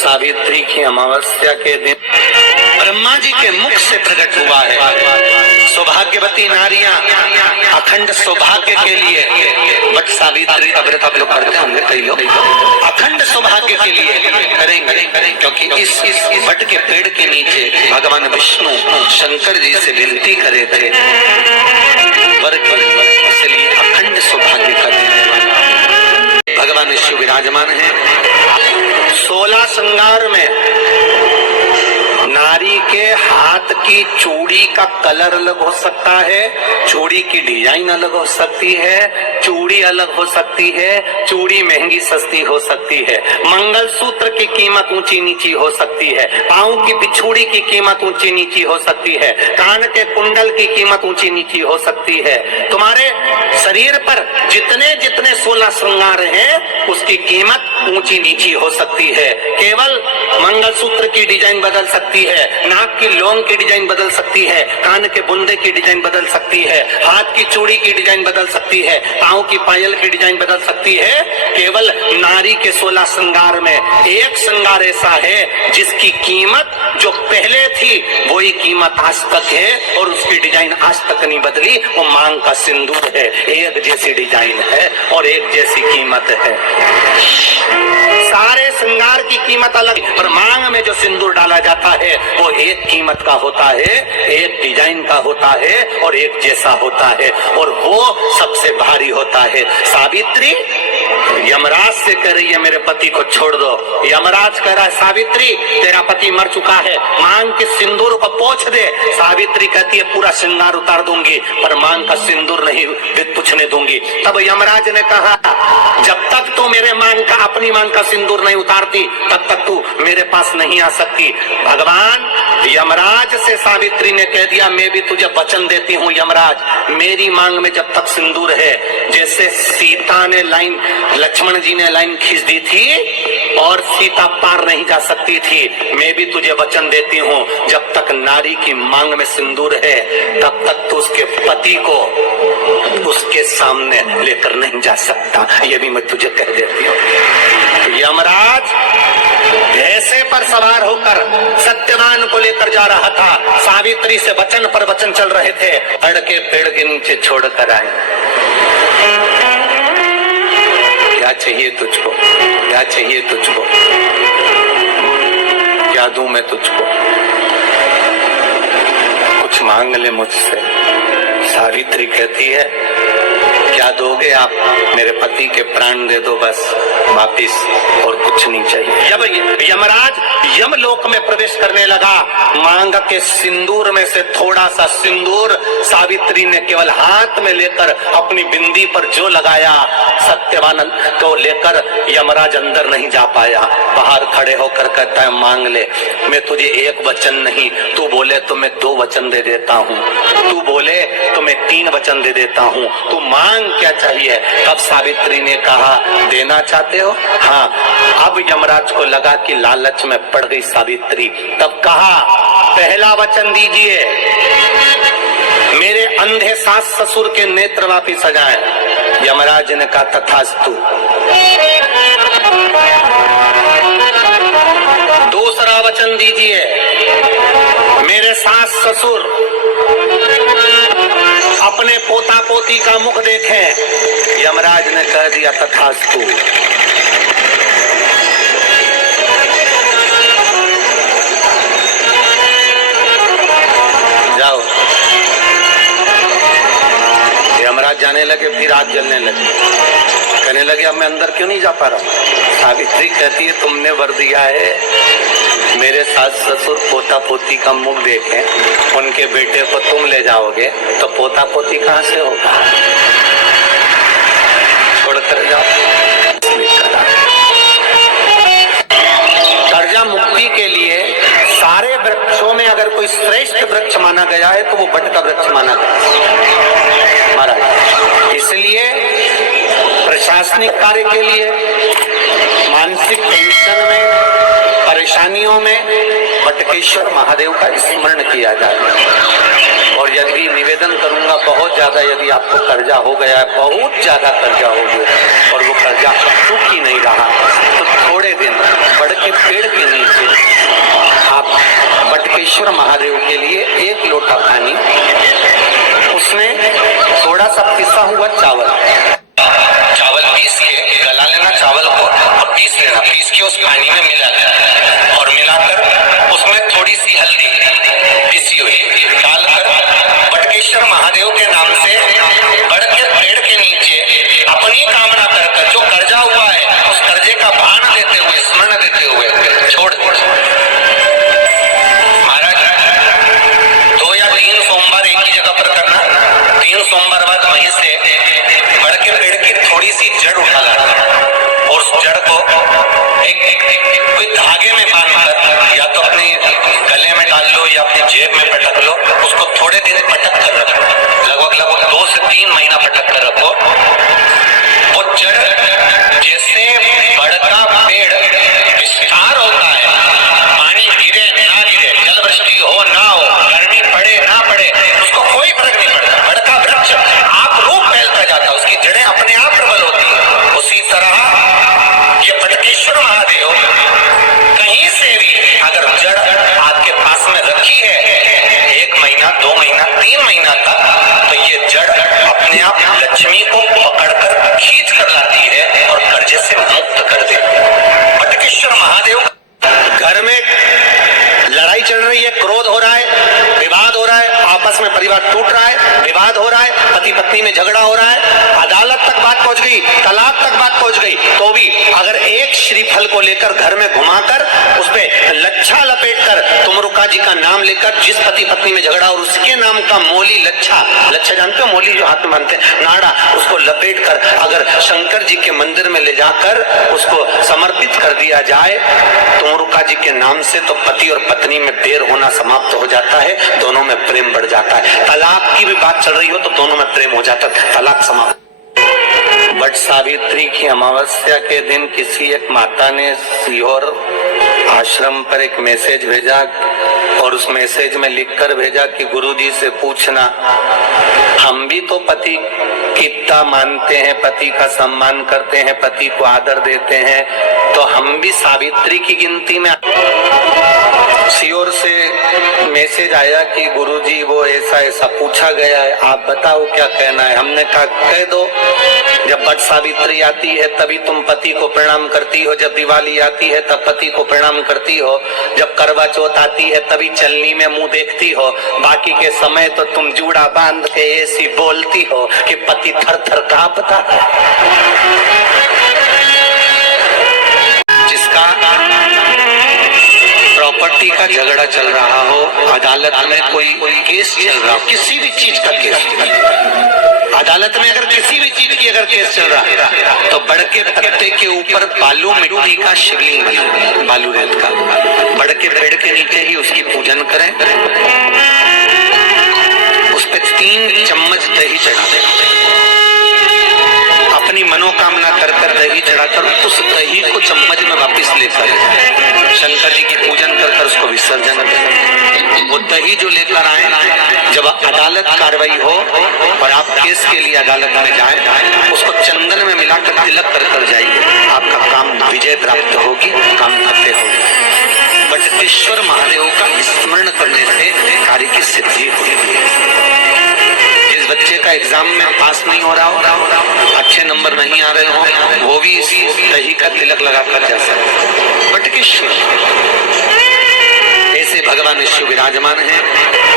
सावित्री की अमावस्या के दिन ब्रह्मा जी के मुख से प्रकट हुआ है। सौभाग्यवती नारियां अखंड सौभाग्य के लिए, बट सावित्री का व्रत आप लोग करते होंगे कई लोग, अखंड सौभाग्य के लिए करेंगे, क्योंकि इस वट के पेड़ के नीचे भगवान विष्णु शंकर जी से विनती करे थे वर की, इसलिए अखंड सौभाग्य का देने वाला भगवान शिव विराजमान है। 16 श्रृंगार में नारी के हाथ की चूड़ी का कलर अलग हो सकता है, चूड़ी की डिजाइन अलग हो सकती है, चूड़ी अलग हो सकती है, चूड़ी महंगी सस्ती हो सकती है, मंगलसूत्र की कीमत ऊंची नीची हो सकती है, पांव की बिछुड़ी की कीमत ऊंची नीची हो सकती है, कान के कुंडल की कीमत ऊंची नीची हो सकती है। तुम्हारे शरीर पर जितने जितने 16 श्रृंगार हैं उसकी कीमत ऊंची नीची हो सकती है। केवल मंगलसूत्र की डिजाइन बदल सकती है, नाक की लौंग की डिजाइन बदल सकती है, कान के बुंदे की डिजाइन बदल सकती है, हाथ की चूड़ी की डिजाइन बदल सकती है, पांव की पायल की डिजाइन बदल सकती है। केवल नारी के 16 श्रृंगार में एक श्रृंगार ऐसा है जिसकी कीमत जो पहले थी वही कीमत आज तक है और उसकी डिजाइन आज तक नहीं बदली। वो मांग का सिंदूर है, एक जैसी डिजाइन है और एक जैसी कीमत है। सारे श्रृंगार की कीमत अलग, पर मांग में जो सिंदूर डाला जाता है वो एक कीमत का होता है, एक डिजाइन का होता है और एक जैसा होता है, और वो सबसे भारी होता है। सावित्री यमराज से कह रही है मेरे पति को छोड़ दो। यमराज कह रहा है सावित्री तेरा पति मर चुका है, मांग के सिंदूर को पोंछ दे। सावित्री कहती है पूरा श्रृंगार उतार दूंगी पर मांग का सिंदूर नहीं पूछने दूंगी। तब यमराज ने कहा जब तक तू मेरे मांग का अपनी मांग का सिंदूर नहीं उतारती तब तक तू मेरे पास नहीं आ सकती। भगवान यमराज से सावित्री ने कह दिया मैं भी तुझे वचन देती हूँ यमराज, मेरी मांग में जब तक सिंदूर है, जैसे सीता ने लाइन, लक्ष्मण जी ने लाइन खींच दी थी और सीता पार नहीं जा सकती थी, मैं भी तुझे वचन देती हूँ जब तक नारी की मांग में सिंदूर है तब तक तू उसके पति को उसके सामने लेकर नहीं जा सकता। ये भी मैं तुझे कह देती हूँ। यमराज भैंसे पर सवार होकर सत्यवान को लेकर जा रहा था, सावित्री से वचन पर वचन चल रहे थे, अड़ के पेड़ के नीचे छोड़कर आए। क्या चाहिए तुझको, क्या चाहिए तुझको, क्या दूं मैं तुझको, कुछ मांग ले मुझसे। सावित्री कहती है क्या दोगे आप, मेरे पति के प्राण दे दो बस वापिस, और कुछ नहीं चाहिए। जब यमराज यमलोक में प्रवेश करने लगा, मांग के सिंदूर में से थोड़ा सा सिंदूर सावित्री ने केवल हाथ में लेकर अपनी बिंदी पर जो लगाया, सत्यवान को लेकर यमराज अंदर नहीं जा पाया। बाहर खड़े होकर कहता है मांग ले, मैं तुझे एक वचन नहीं, तू बोले तो मैं 2 वचन दे देता हूँ, तू बोले तो मैं 3 वचन दे देता हूँ, तू मांग क्या चाहिए। तब सावित्री ने कहा देना चाहते हो, हाँ। अब यमराज को लगा कि लालच में पड़ गई सावित्री, तब कहा पहला वचन दीजिए मेरे अंधे सास ससुर के नेत्र वापिस आ जाए। यमराज ने कहा तथास्तु। दूसरा वचन दीजिए मेरे सास ससुर अपने पोता पोती का मुख देखें। यमराज ने कह दिया तथास्तु। जाओ। यमराज जाने लगे, फिर आग जलने लगे, कहने लगे अब मैं अंदर क्यों नहीं जा पा रहा। सावित्री कहती है तुमने वर दिया है मेरे सास ससुर पोता पोती का मुख देखें, उनके बेटे को तुम ले जाओगे तो पोता पोती कहाँ से होगा, छोड़कर जाओ। कर्जा मुक्ति के लिए सारे वृक्षों में अगर कोई श्रेष्ठ वृक्ष माना गया है तो वो वट का वृक्ष माना गया महाराज। इसलिए प्रशासनिक कार्य के लिए, मानसिक टेंशन में, परेशानियों में बटकेश्वर महादेव का स्मरण किया जाए। और यदि निवेदन करूंगा बहुत ज्यादा, यदि आपको कर्जा हो गया है, बहुत ज्यादा कर्जा हो गया और वो कर्जा चूक ही नहीं रहा, तो थोड़े दिन बड़ के पेड़ के पानी में मिला गया और मिलाकर उसमें थोड़ी सी हल्दी पिसी हुई डालकर बटकेश्वर महादेव के नाम से बड़ के पेड़ के नीचे अपनी कामना कर जो कर्जा हुआ है उस कर्जे का भान देते हुए, स्मरण देते हुए छोड़ दो। महाराज 2 या 3 सोमवार एक ही जगह पर करना, 3 सोमवार बाद वहीं से बड़ के पेड़ की थोड़ी सी जड़ उठा लाना और उस जड़ को कोई धागे में बांधकर या तो अपने गले में डाल लो या अपनी जेब में पटक लो, उसको थोड़े दिन पटक कर रखो, लगभग 2 से 3 महीना पटक कर रखो। वो जड़ जैसे बड़का पेड़ विस्तार होता है, पानी गिरे ना गिरे, जल वृष्टि हो ना हो, गर्मी पड़े ना पड़े, उसको कोई फर्क नहीं पड़ता, बड़का वृक्ष आप रूप फैलता जाता है, उसकी जड़ें अपने आप प्रबल होती है। उसी तरह ये बटकेश्वर महादेव कहीं से भी अगर जड़ आपके पास में रखी है 1 महीना 2 महीना 3 महीना तक, तो ये जड़ अपने आप लक्ष्मी को पकड़कर खींच कर लाती है और कर्जे से मुक्त कर देती है। बटकेश्वर महादेव घर में लड़ाई चल रही है, क्रोध हो रहा है, विवाद हो रहा है, आपस में परिवार टूट रहा है, विवाद हो रहा है, पति पत्नी में झगड़ा हो रहा है, अदालत तक बात पहुंच गई, तलाक तक बात पहुंच गई, तो भी अगर एक श्रीफल को लेकर घर में घुमाकर उस पे लच्छा लपेटकर तुमरुका जी का नाम लेकर जिस पति पत्नी में झगड़ा और उसके नाम का मोली लच्छा जानते हो, मोली जो हाथ में बांधते हैं, नाड़ा, उसको लपेट कर अगर शंकर जी के मंदिर में ले जाकर उसको समर्पित कर दिया जाए तुमरुका जी के नाम से, तो पति और पत्नी में बैर होना समाप्त हो जाता है, दोनों में प्रेम बढ़ जाता है। तलाक की भी बात चल रही हो तो दोनों में प्रेम हो जाता है, तलाक समाप्त। बट सावित्री की अमावस्या के दिन किसी एक माता ने सीहोर आश्रम पर एक मैसेज भेजा और उस मैसेज में लिखकर भेजा कि गुरुजी से पूछना, हम भी तो पति कितना मानते हैं, पति का सम्मान करते हैं, पति को आदर देते हैं, तो हम भी सावित्री की गिनती में। सीहोर से मैसेज आया कि गुरुजी वो ऐसा ऐसा पूछा गया है, आप बताओ क्या कहना है। हमने कहा कह दो, जब बट सावित्री आती है तभी तुम पति को प्रणाम करती हो, जब दिवाली आती है तब पति को प्रणाम करती हो, जब करवा चौथ आती है तभी चलनी में मुंह देखती हो, बाकी के समय तो तुम जूड़ा बांध के ऐसी बोलती हो कि पति थर थर कांपता है। जिसका प्रॉपर्टी का झगड़ा चल रहा हो, अदालत में कोई केस चल रहा हो, किसी भी चीज का केस, अदालत में अगर किसी भी चीज की अगर केस चल रहा है तो बड़के पत्ते के ऊपर बालू मिट्टी का शिवलिंग बना, बालू रेत का, बड़के पेड़ के नीचे ही उसकी पूजन करें, उस पे 3 चम्मच दही चढ़ा दें, अपनी मनोकामना कर कर दही चढ़ाकर उस दही को चम्मच में वापिस लेकर शंकर जी की पूजन कर कर उसको विसर्जन करें। वो दही जो लेकर आए, जब अदालत कार्रवाई हो और आप केस के लिए अदालत में जाएं, उसको चंदन में मिलाकर तिलक कर कर जाइए, आपका काम विजय प्राप्त होगी, काम फतेह होगी। बटकेश्वर महादेव का स्मरण करने से कार्य की सिद्धि होगी। जिस बच्चे का एग्जाम में पास नहीं हो रहा हो, अच्छे नंबर नहीं आ रहे हो, वो भी इसी दही का तिलक लगाकर जा सकते। बटकेश्वर ऐसे भगवान शिव विराजमान है।